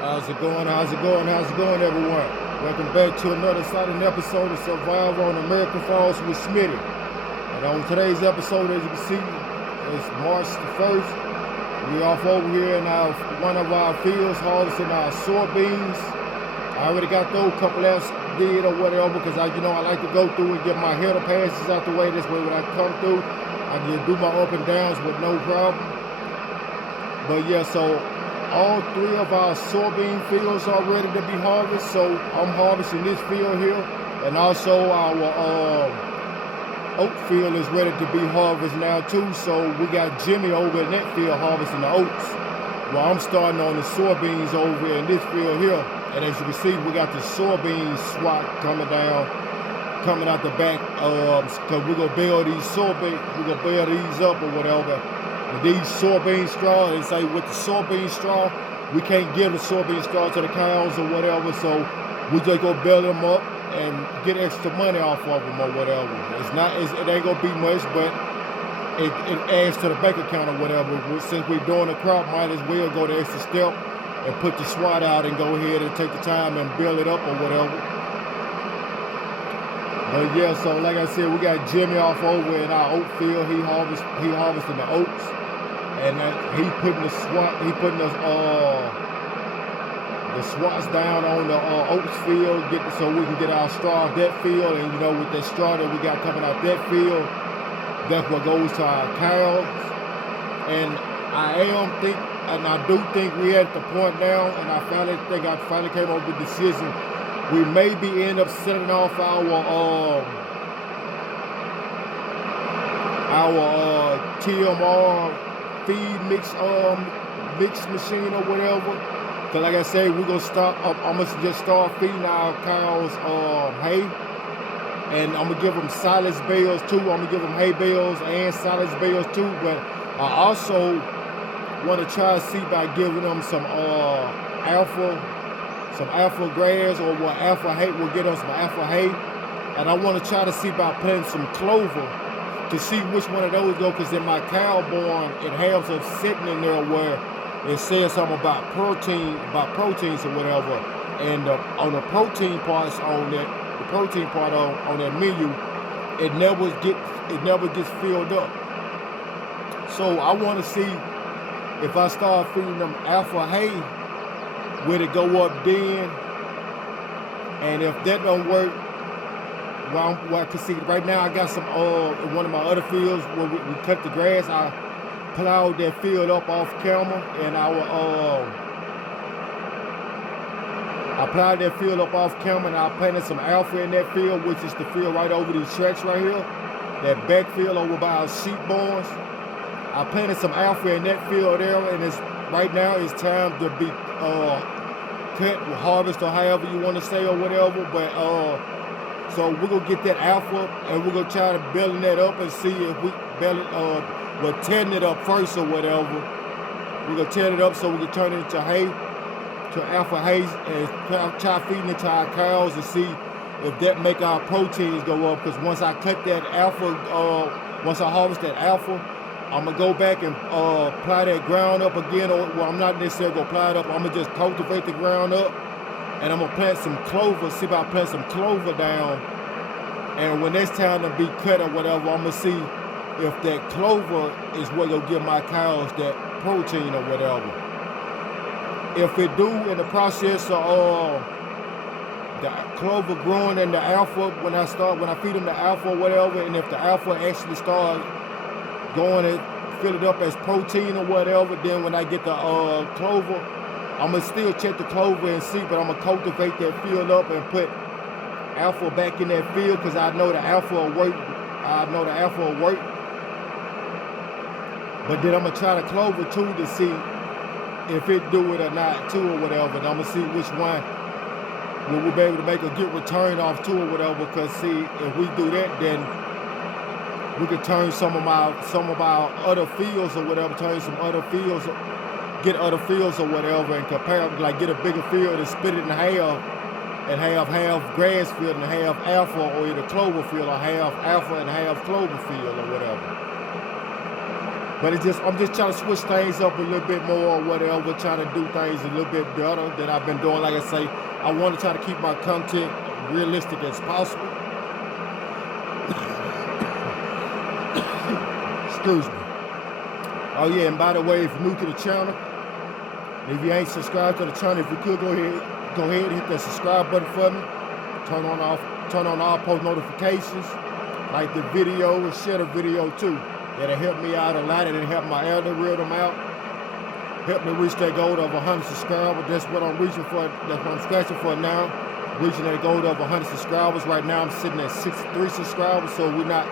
How's it going? How's it going? How's it going, everyone? Welcome back to another exciting episode of Survival on American Falls with Smitty. And on today's episode, as you can see, it's March the 1st. We off over here in one of our fields harvesting our soybeans. I already got those couple else did or whatever because I like to go through and get my header passes out the way. This way when I come through, I can do my up and downs with no problem. But yeah, so all three of our soybean fields are ready to be harvested. So I'm harvesting this field here, and also our oat field is ready to be harvested now too. So we got Jimmy over in that field harvesting the oats, while I'm starting on the soybeans over in this field here. And as you can see, we got the soybean swat coming out the back, because we're gonna build these soybeans, we're gonna build these up or whatever. With these soybean straw, and say with the soybean straw, we can't give the soybean straw to the cows or whatever, so we just go build them up and get extra money off of them or whatever. It ain't gonna be much, but it adds to the bank account or whatever. Since we're doing a crop, might as well go the extra step and put the swat out and go ahead and take the time and build it up or whatever. But yeah, so like I said, we got Jimmy off over in our oat field. He harvesting the oats, and he putting the swats down on the oats field, so we can get our straw off that field. And with that straw that we got coming out that field, that's what goes to our cows. And I do think we're at the point now, and I finally came up with the decision. We maybe end up setting off our TMR feed mix machine or whatever. Cause like I say, we're gonna start. I'm gonna just start feeding our cows hay, and I'm gonna give them silage bales too. I'm gonna give them hay bales and silage bales too. But I also want to try to see by giving them some alpha grass or alpha hay. We'll get them some alpha hay, and I want to try to see by planting some clover to see which one of those go. Because in my cow barn, it has them sitting in there where it says something about proteins or whatever, and on the protein parts on that, the protein part on that menu, it never gets filled up. So I want to see if I start feeding them alpha hay, will it go up then? And if that don't work, well, I can see right now I got some in one of my other fields where we cut the grass. I plowed that field up off camera, and I plowed that field up off camera, and I planted some alpha in that field, which is the field right over these tracks right here, that back field over by our sheep barns. I planted some alpha in that field there, and right now it's time to be cut, harvest, or however you want to say or whatever. But so we're gonna get that alpha, and we're gonna try to building that up and see if we build it. We're tearing it up first or whatever. We're gonna tear it up so we can turn it into hay, to alpha hay, and try feeding it to our cows and see if that make our proteins go up. Because once I cut that alpha, once I harvest that alpha, I'm gonna go back and ply that ground up again. I'm not necessarily gonna ply it up. I'm gonna just cultivate the ground up, and I'm gonna plant some clover. See if I plant some clover down. And when it's time to be cut or whatever, I'm gonna see if that clover is what will give my cows that protein or whatever. If it do in the process of the clover growing and the alpha, when I feed them the alpha or whatever, and if the alpha actually start going and fill it up as protein or whatever, then when I get the clover, I'm gonna still check the clover and see, but I'm gonna cultivate that field up and put alpha back in that field, because I know the alpha will work. But then I'm gonna try the clover too to see if it do it or not too or whatever. And I'm gonna see which one we'll be able to make a good return off to or whatever. Because see, if we do that, then we could turn some of our other fields or whatever, get other fields or whatever, and compare, like get a bigger field and split it in half, and half grass field and half alpha, or either clover field, or half alpha and half clover field or whatever. But I'm just trying to switch things up a little bit more or whatever, trying to do things a little bit better than I've been doing. Like I say, I want to try to keep my content realistic as possible. Excuse me. Oh yeah, and by the way, if you're new to the channel, if you ain't subscribed to the channel, if you could go ahead and hit that subscribe button for me. Turn on all post notifications, like the video and share the video too. That'll help me out a lot. It'll help my algorithm out. Help me reach that goal of 100 subscribers. That's what I'm reaching for. That's what I'm scratching for now. Reaching that goal of 100 subscribers. Right now I'm sitting at 63 subscribers, so we're not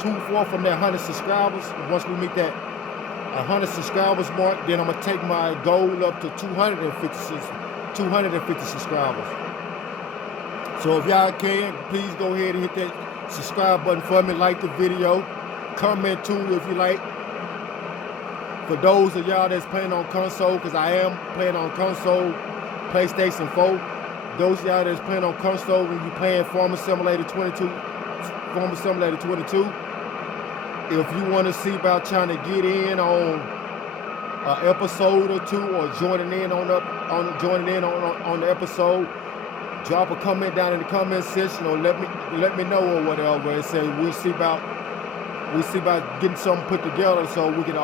too far from that 100 subscribers. Once we meet that 100 subscribers mark, then I'm gonna take my goal up to 250 subscribers. So if y'all can, please go ahead and hit that subscribe button for me. Like the video. Comment too if you like. For those of y'all that's playing on console, because I am playing on console, PlayStation 4. Those of y'all that's playing on console, when you're playing Farming Simulator 22, if you want to see about trying to get in on an episode or two, or joining in on the episode, drop a comment down in the comment section, or let me know or whatever, and say we'll see about getting something put together so we can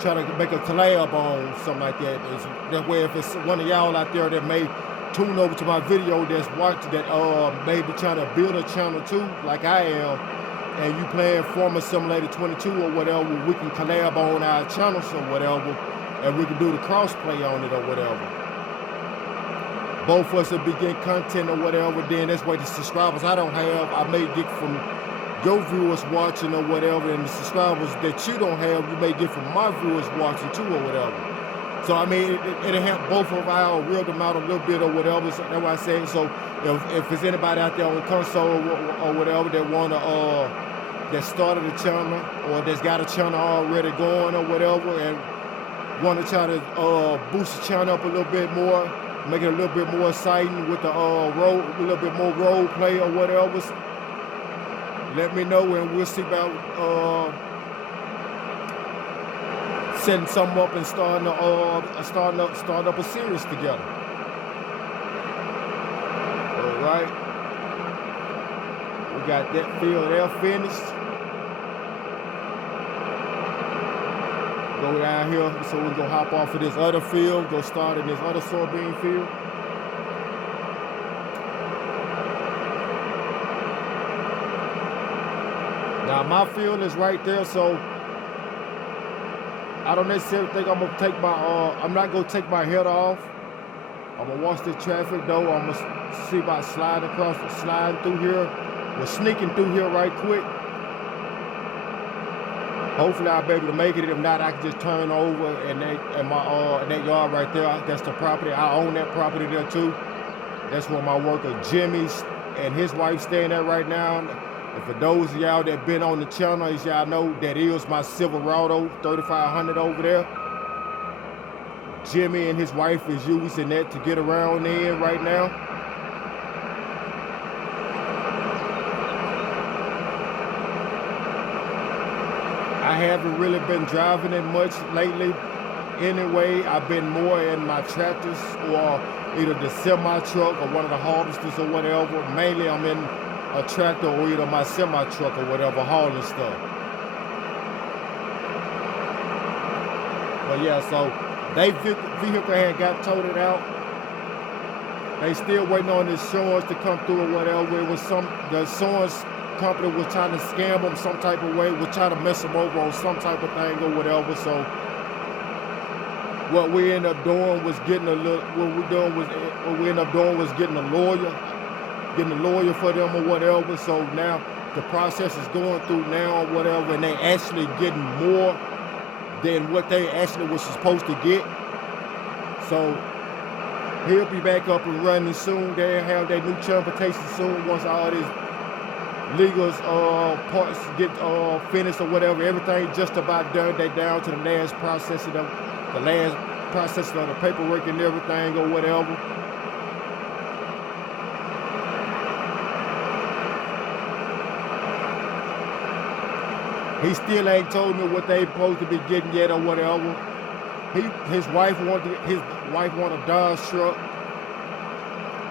try to make a collab on something like that. That way, if it's one of y'all out there that may tune over to my video that's watching, that may be trying to build a channel too, like I am, and you playing Farming Simulator 22 or whatever, we can collab on our channels or whatever, and we can do the cross-play on it or whatever. Both of us will be getting content or whatever, then that's why the subscribers I don't have, I may get from your viewers watching or whatever, and the subscribers that you don't have, you may get from my viewers watching too or whatever. So I mean, it'll help both of our real them out a little bit or whatever. So that's why I say. So if there's anybody out there on console or whatever that that started a channel or that's got a channel already going or whatever, and want to try to boost the channel up a little bit more, make it a little bit more exciting with the a little bit more role play or whatever, let me know, and we'll see about setting something up and starting up a series together. All right, we got that field there finished. Go down here, so we're gonna hop off of this other field, go start in this other soybean field. Now my field is right there, so I don't necessarily think I'm gonna take my I'm not gonna take my head off. I'm gonna watch the traffic though. I'm gonna see about sliding through here. We're sneaking through here right quick. Hopefully I'll be able to make it. If not, I can just turn over and that yard right there. That's the property. I own that property there too. That's where my worker Jimmy's and his wife staying at right now. And for those of y'all that been on the channel, as y'all know, that is my Silverado 3500 over there. Jimmy and his wife is using that to get around in right now. I haven't really been driving it much lately. Anyway, I've been more in my tractors or either the semi-truck or one of the harvesters or whatever. Mainly I'm in a tractor or either my semi-truck or whatever, hauling stuff. But yeah, so they vehicle had got totaled out. They still waiting on the insurance to come through or whatever. It was the insurance company was trying to scam them some type of way, was trying to mess them over on some type of thing or whatever. So what we ended up doing was getting a lawyer for them or whatever. So now the process is going through now or whatever, and they actually getting more than what they actually was supposed to get. So he'll be back up and running soon. They'll have their new transportation soon once all these legal parts get finished or whatever. Everything just about done. They down to the last processing of the paperwork and everything or whatever. He still ain't told me what they supposed to be getting yet or whatever. His wife want a Dodge truck.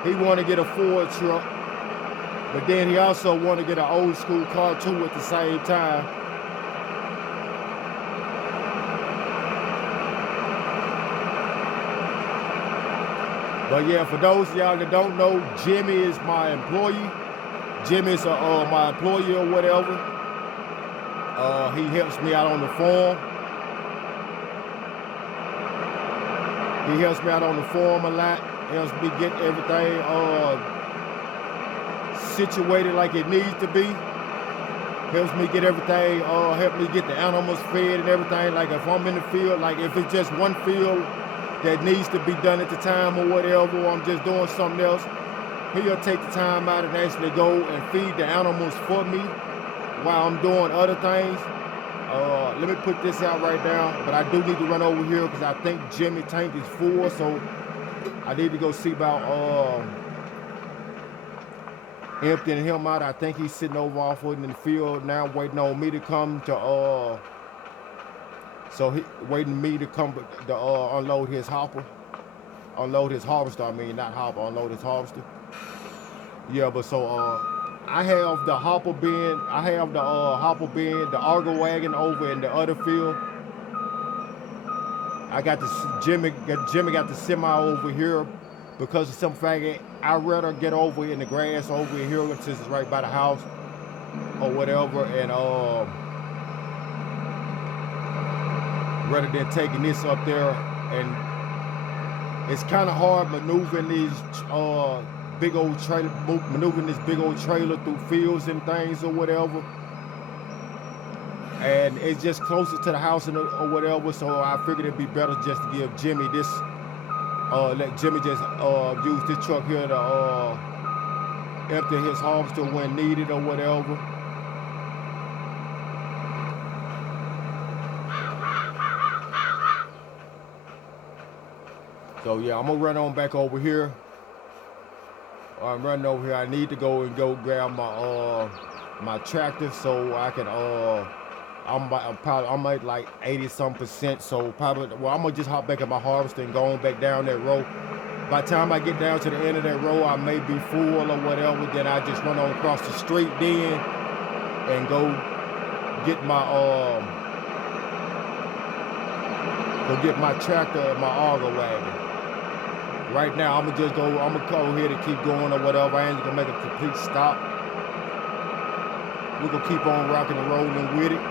He want to get a Ford truck, but then he also want to get an old school car too at the same time. But yeah, for those of y'all that don't know, Jimmy is my employee. Jimmy's my employee or whatever. He helps me out on the farm. He helps me out on the farm a lot. Helps me get everything situated like it needs to be. Helps me get everything, help me get the animals fed and everything. Like if I'm in the field, like if it's just one field that needs to be done at the time or whatever, or I'm just doing something else, he'll take the time out and actually go and feed the animals for me while I'm doing other things. Let me put this out right now, but I do need to run over here because I think Jimmy tank is full, so I need to go see about emptying him out. I think he's sitting over off in the field now, waiting on me to come to waiting me to come to unload his hopper, unload his harvester. I mean, not hopper, unload his harvester. Yeah, but so I have the hopper bin, the auger wagon over in the other field. I got Jimmy got the semi over here because of some fact I'd rather get over in the grass over here since it's right by the house or whatever, and rather than taking this up there. And it's kind of hard maneuvering these big old trailer through fields and things or whatever, and it's just closer to the house or whatever, so I figured it'd be better just to give Jimmy this, let Jimmy just use this truck here to empty his harvester when needed or whatever. So yeah, I'm gonna run on back over here. I'm running over here. I need to go grab my tractor so I can I'm at like 80-some%. So probably, well, I'm gonna just hop back at my harvester and go on back down that row. By the time I get down to the end of that row, I may be full or whatever. Then I just run on across the street then and go get my tractor and my auger wagon. Right now, I'm gonna go here to keep going or whatever. I ain't gonna make a complete stop. We're gonna keep on rocking and rolling with it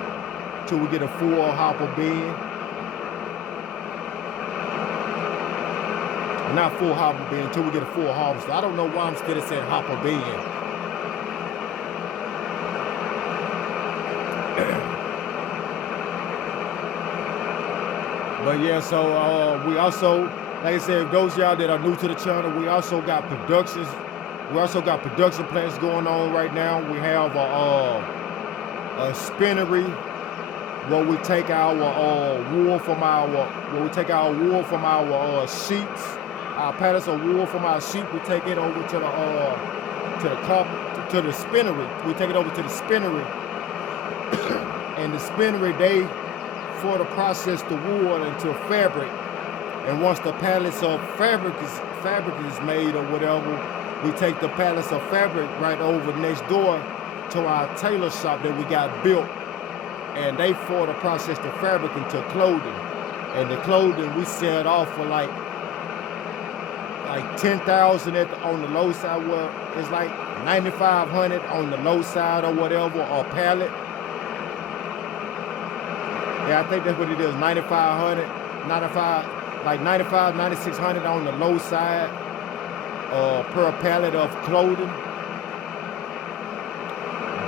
till we get a full hopper bin. Not full hopper bin, until we get a full harvester. I don't know why I'm still saying hopper bin. But yeah, so we also, like I said, those of y'all that are new to the channel, we also got production plants going on right now. We have a spinnery where we take our wool from our sheets, our pallets of wool from our sheep. We take it over to the spinnery. We take it over to the spinnery, and the spinnery they further process the wool into fabric. And once the pallets of fabric is made or whatever, we take the pallets of fabric right over next door to our tailor shop that we got built, and they further process the fabric into clothing. And the clothing we sell it off for like 10,000 on the low side. Well, it's like 9,500 on the low side or whatever, or pallet. Yeah, I think that's what it is. 9,500, 9,600 on the low side per pallet of clothing.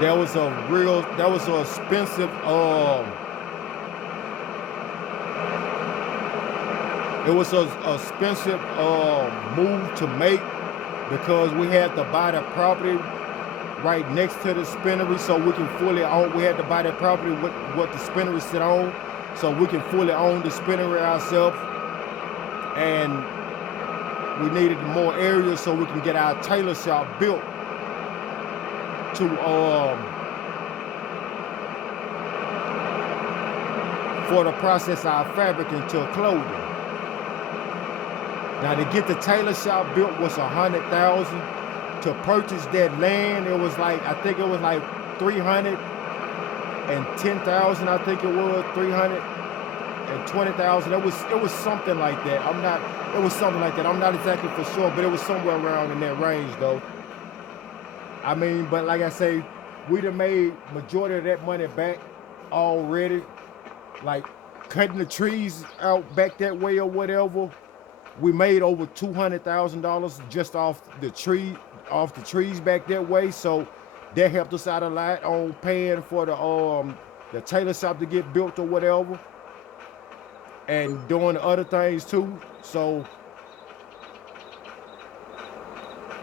That was an expensive move to make, because we had to buy the property right next to the spinnery so we can fully own. We had to buy that property with what the spinnery sit on, so we can fully own the spinnery ourselves. And we needed more areas so we can get our tailor shop built for the process our fabric into clothing. Now to get the tailor shop built was $100,000. To purchase that land, it was like, I think it was like $310,000. I think it was $320,000. It was something like that. It was something like that. I'm not exactly for sure, but it was somewhere around in that range though. I mean, but like I say, we done made majority of that money back already. Like cutting the trees out back that way or whatever. We made over $200,000 just off the trees back that way. So that helped us out a lot on paying for the tailor shop to get built or whatever, and doing other things too. So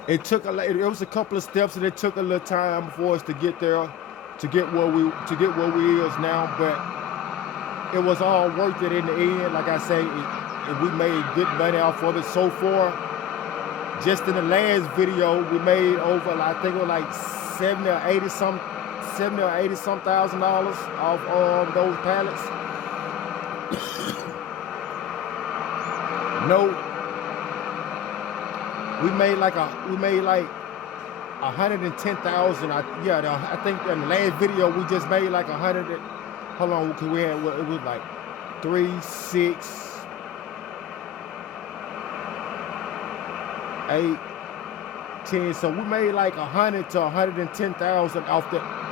it was a couple of steps, and it took a little time for us to get there, to get where we is now. But it was all worth it in the end. Like I say, we made good money off of it so far. Just in the last video, we made over, I think it was like $70 or $80 some thousand off those pallets. No, we made like 110,000. I think in the last video we just made like 100. Hold on, because it was like 3, 6, 8, 10. So we made like 100 to 110,000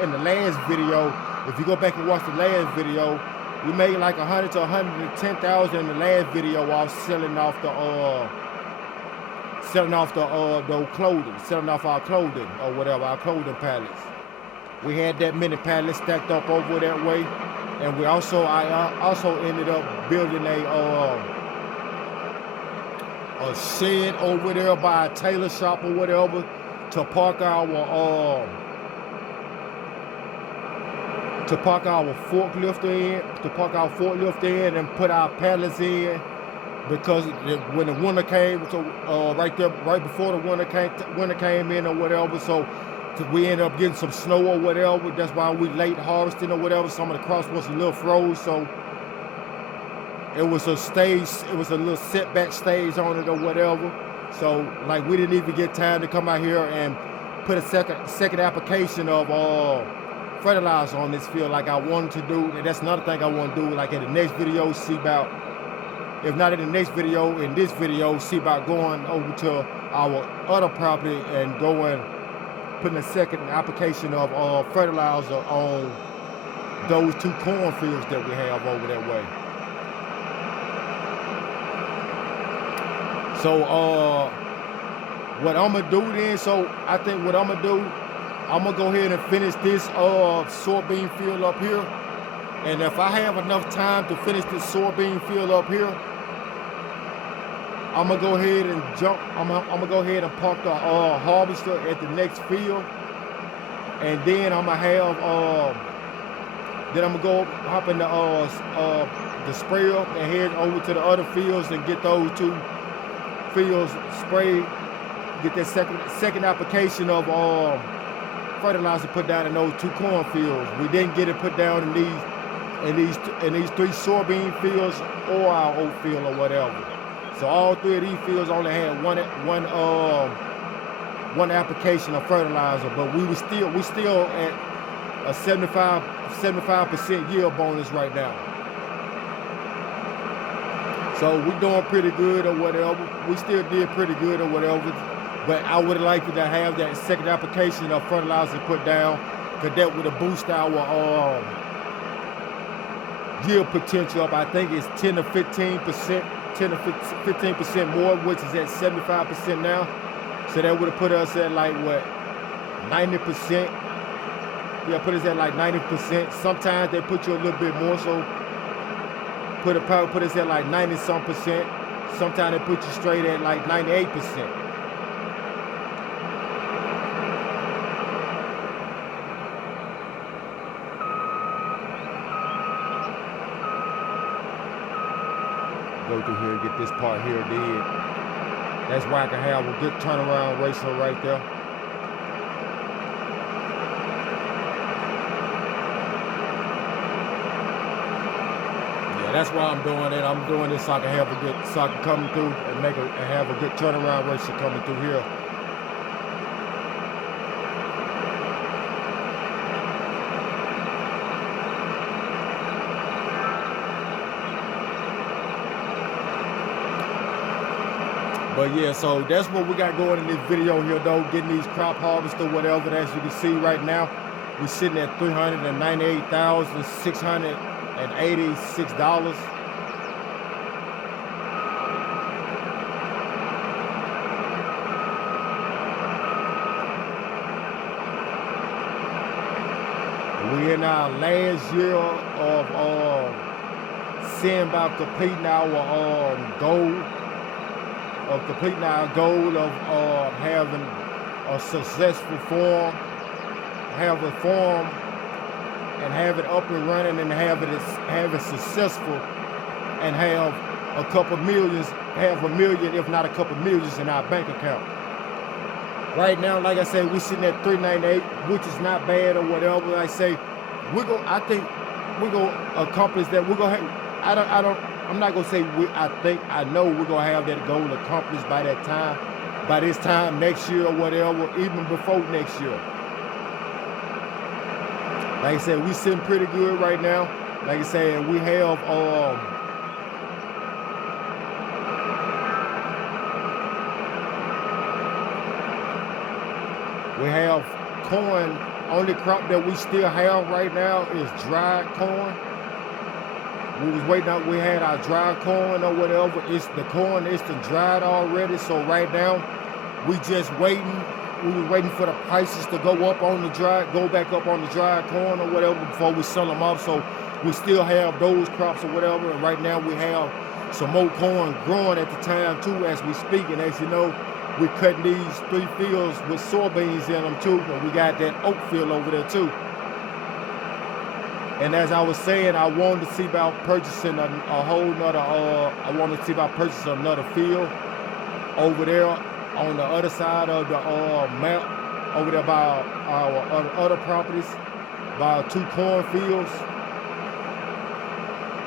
in the last video. If you go back and watch the last video, we made like 100 to 110,000 in the last video while selling off those clothing, selling off our clothing or whatever, our clothing pallets. We had that many pallets stacked up over that way, and I also ended up building a shed over there by a tailor shop or whatever to park our forklift in and put our pallets in, because when the winter came, so right before the winter came in or whatever, so we ended up getting some snow or whatever. That's why we late harvesting or whatever. Some of the crops was a little froze, so it was a little setback stage on it or whatever. So like we didn't even get time to come out here and put a second application of fertilizer on this field like I wanted to do. And that's another thing I want to do. Like in the next video, see about, if not in the next video, in this video, see about going over to our other property and putting a second application of fertilizer on those 2 cornfields that we have over that way. So what I'm gonna do then, I think what I'm gonna do, I'm gonna go ahead and finish this soybean field up here. And if I have enough time to finish this soybean field up here, I'm gonna go ahead and I'm gonna go ahead and park the harvester at the next field, and then I'm gonna have go hop in the sprayer and head over to the other fields and get those 2 fields sprayed. Get that second application of fertilizer put down in those 2 cornfields. We didn't get it put down in these 3 soybean fields or our oat field or whatever. So all 3 of these fields only had one application of fertilizer, but we still at a 75% yield bonus right now. So we're doing pretty good or whatever. We still did pretty good or whatever, but I would like to have that second application of fertilizer put down, because that would have boosted our yield potential up. I think it's 10 to 15% more, which is at 75% now. So that would have put us at like what, 90%? Yeah, put us at like 90%. Sometimes they put you a little bit more, so put us at like 90-some%. Sometimes they put you straight at like 98%. Go through here and get this part here did. That's why I can have a good turnaround ratio right there. That's why I'm doing it. I'm doing this so I can have a good, so I can come through and have a good turnaround ratio coming through here. But yeah, so that's what we got going in this video here though, getting these crop harvest or whatever. As you can see right now, we're sitting at $398,686. We in our last year of seeing about completing our goal. Of completing our goal of having a successful farm, have a farm and have it up and running and have it successful and have a couple millions, have a million, if not a couple millions in our bank account. Right now, like I said, we're sitting at 398, which is not bad or whatever. Like I say, I think we're gonna accomplish that. We're gonna have, I'm not gonna say I know we're gonna have that goal accomplished by that time, by this time next year or whatever, even before next year. Like I said, we sitting pretty good right now. Like I said, we have corn. Only crop that we still have right now is dried corn. We was waiting out, we had our dry corn or whatever. It's the corn, it's the dried already. So right now, we just waiting. We were waiting for the prices to go up on the go back up on the dried corn or whatever before we sell them off. So we still have those crops or whatever. And right now we have some more corn growing at the time too as we speak. And as you know, we're cutting these 3 fields with soybeans in them too. And we got that oat field over there too. And as I was saying, I wanted to see about purchasing a whole nother, I wanted to see about purchasing another field over there on the other side of the map, over there by our other properties, by 2 corn fields.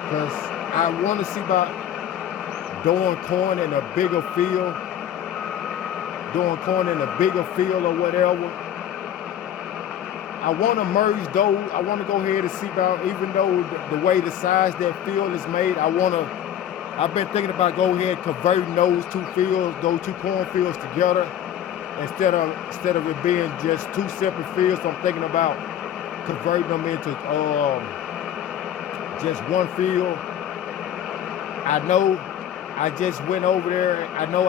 Because I want to see about doing corn in a bigger field, or whatever. I want to merge those. I want to go ahead and see about, even though the way the size that field is made, I've been thinking about go ahead converting those 2 fields, those 2 corn fields together, instead of it being just 2 separate fields. I'm thinking about converting them into just 1 field. I know I just went over there. I know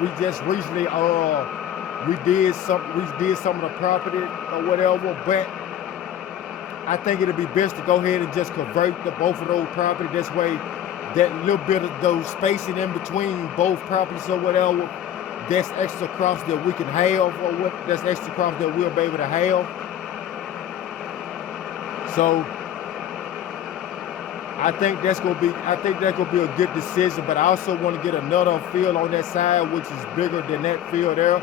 we just recently we did some of the property or whatever, but I think it'd be best to go ahead and just convert both of those properties. This way, that little bit of those spacing in between both properties or whatever, that's extra crops that we can have, that's extra crops that we'll be able to have. So I think that's gonna be a good decision. But I also want to get another field on that side, which is bigger than that field there,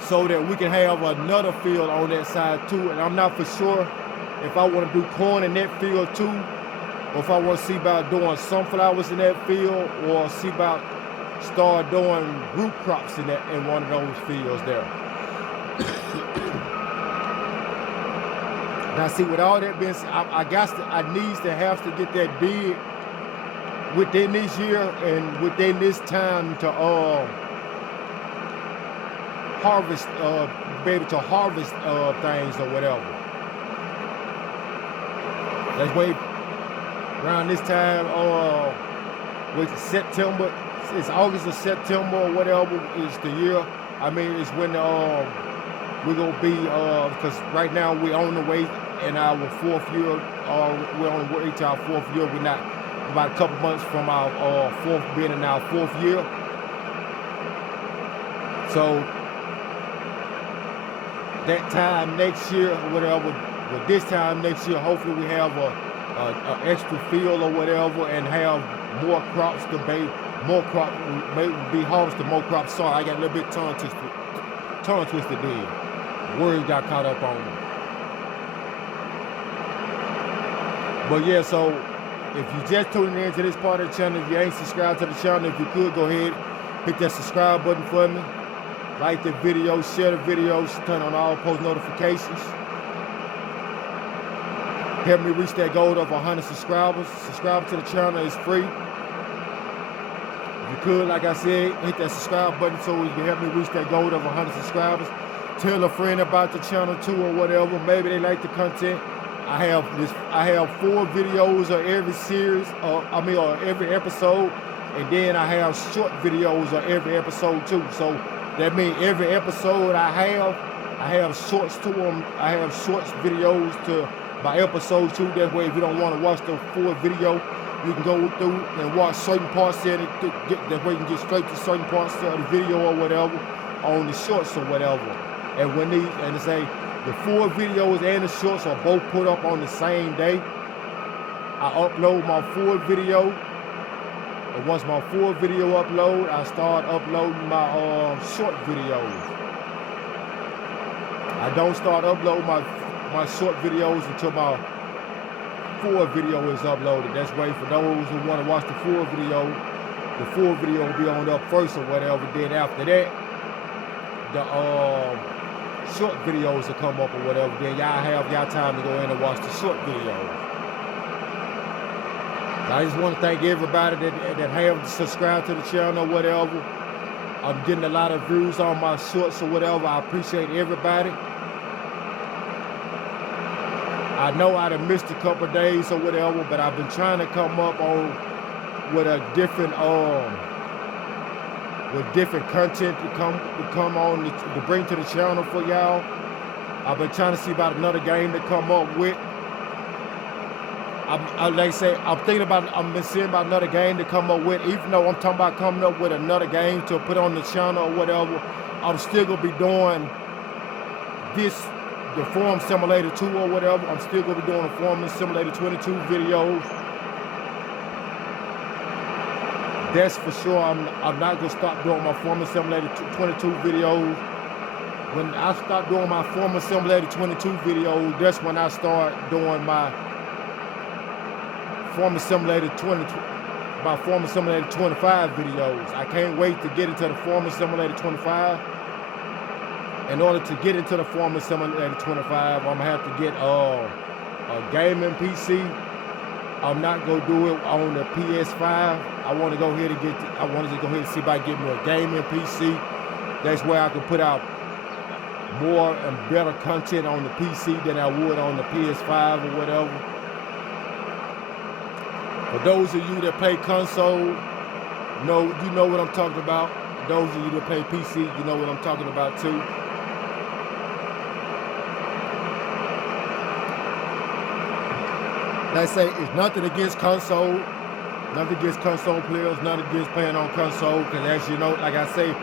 so that we can have another field on that side too. And I'm not for sure if I want to do corn in that field too, or if I want to see about doing sunflowers in that field, or see about start doing root crops in one of those fields there. Now see, with all that being said, I need to get that bid within this year and within this time to harvest, be able to harvest things or whatever. Let's wait around this time, with September, it's August or September or whatever is the year. I mean, it's when we're gonna be, because right now we're on the way in our 4th year. We're on the way to our 4th year. We're not about a couple months from our being in our 4th year. So that time next year or whatever, with this time next year, hopefully we have a extra field or whatever, and have more crops to be harvested, more crops. Sorry, I got a little bit tongue twisted there. Words got caught up on me. But yeah, so if you just tuning in to this part of the channel, if you ain't subscribed to the channel, if you could, go ahead, hit that subscribe button for me. Like the video, share the videos, turn on all post notifications. Help me reach that goal of 100 subscribers. Subscribe to the channel, it's free. If you could, like I said, hit that subscribe button so you can help me reach that goal of 100 subscribers. Tell a friend about the channel too, or whatever. Maybe they like the content. I have 4 videos of every series, or every episode, and then I have short videos of every episode too. So that means every episode I have shorts to them. I have shorts videos to my episode too. That way, if you don't want to watch the full video, you can go through and watch certain parts in it. That way, you can get straight to certain parts of the video or whatever on the shorts or whatever. And when they say the full videos and the shorts are both put up on the same day, I upload my full video. And once my full video upload, I start uploading my short videos. I don't start uploading my short videos until my full video is uploaded. That's way for those who want to watch the full video will be on up first or whatever. Then after that, the short videos will come up or whatever. Then y'all have y'all time to go in and watch the short videos. I just want to thank everybody that have subscribed to the channel or whatever. I'm getting a lot of views on my shorts or whatever. I appreciate everybody. I know I done missed a couple of days or whatever, but I've been trying to come up with a different different content to come on to bring to the channel for y'all. I've been trying to see about another game to come up with. I've been seeing about another game to come up with. Even though I'm talking about coming up with another game to put on the channel or whatever, I'm still gonna be doing the Farm Simulator 2 or whatever. I'm still gonna be doing the Farm Simulator 22 videos. That's for sure. I'm not gonna stop doing my Farm Simulator 22 videos. When I start doing my Farm Simulator 22 videos, that's when I start doing my Farm Simulator 25 videos. I can't wait to get into the Farm Simulator 25. In order to get into the Farm Simulator 25, I'm gonna have to get a gaming PC. I'm not gonna do it on the PS5. I want to go ahead and see if I can get me a gaming PC. That's where I can put out more and better content on the PC than I would on the PS5 or whatever. For those of you that play console, you know what I'm talking about. Those of you that play PC, you know what I'm talking about too. Like I say, it's nothing against console players, nothing against playing on console, because as you know, like I say,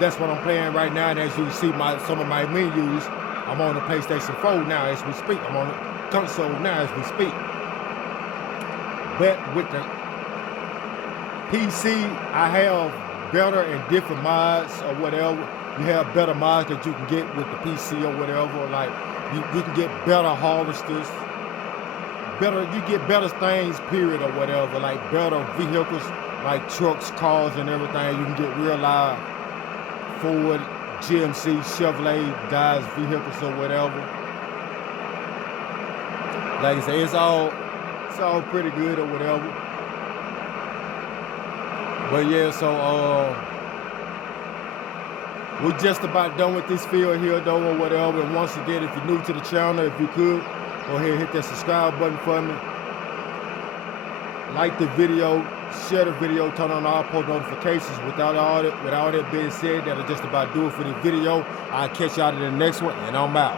that's what I'm playing right now, and as you see some of my menus, I'm on the PlayStation 4 now as we speak. I'm on the console now as we speak. But with the PC, I have better and different mods or whatever. You have better mods that you can get with the PC or whatever. Like you can get better harvesters. You get better things, period, or whatever, like better vehicles, like trucks, cars, and everything. You can get real live Ford, GMC, Chevrolet, Dodge vehicles or whatever. Like I say, it's all pretty good or whatever. But yeah, so we're just about done with this field here though or whatever. And once again, if you're new to the channel, if you could, go ahead and hit that subscribe button for me. Like the video, share the video, turn on all post notifications. With all that being said, that'll just about do it for this video. I'll catch y'all in the next one, and I'm out.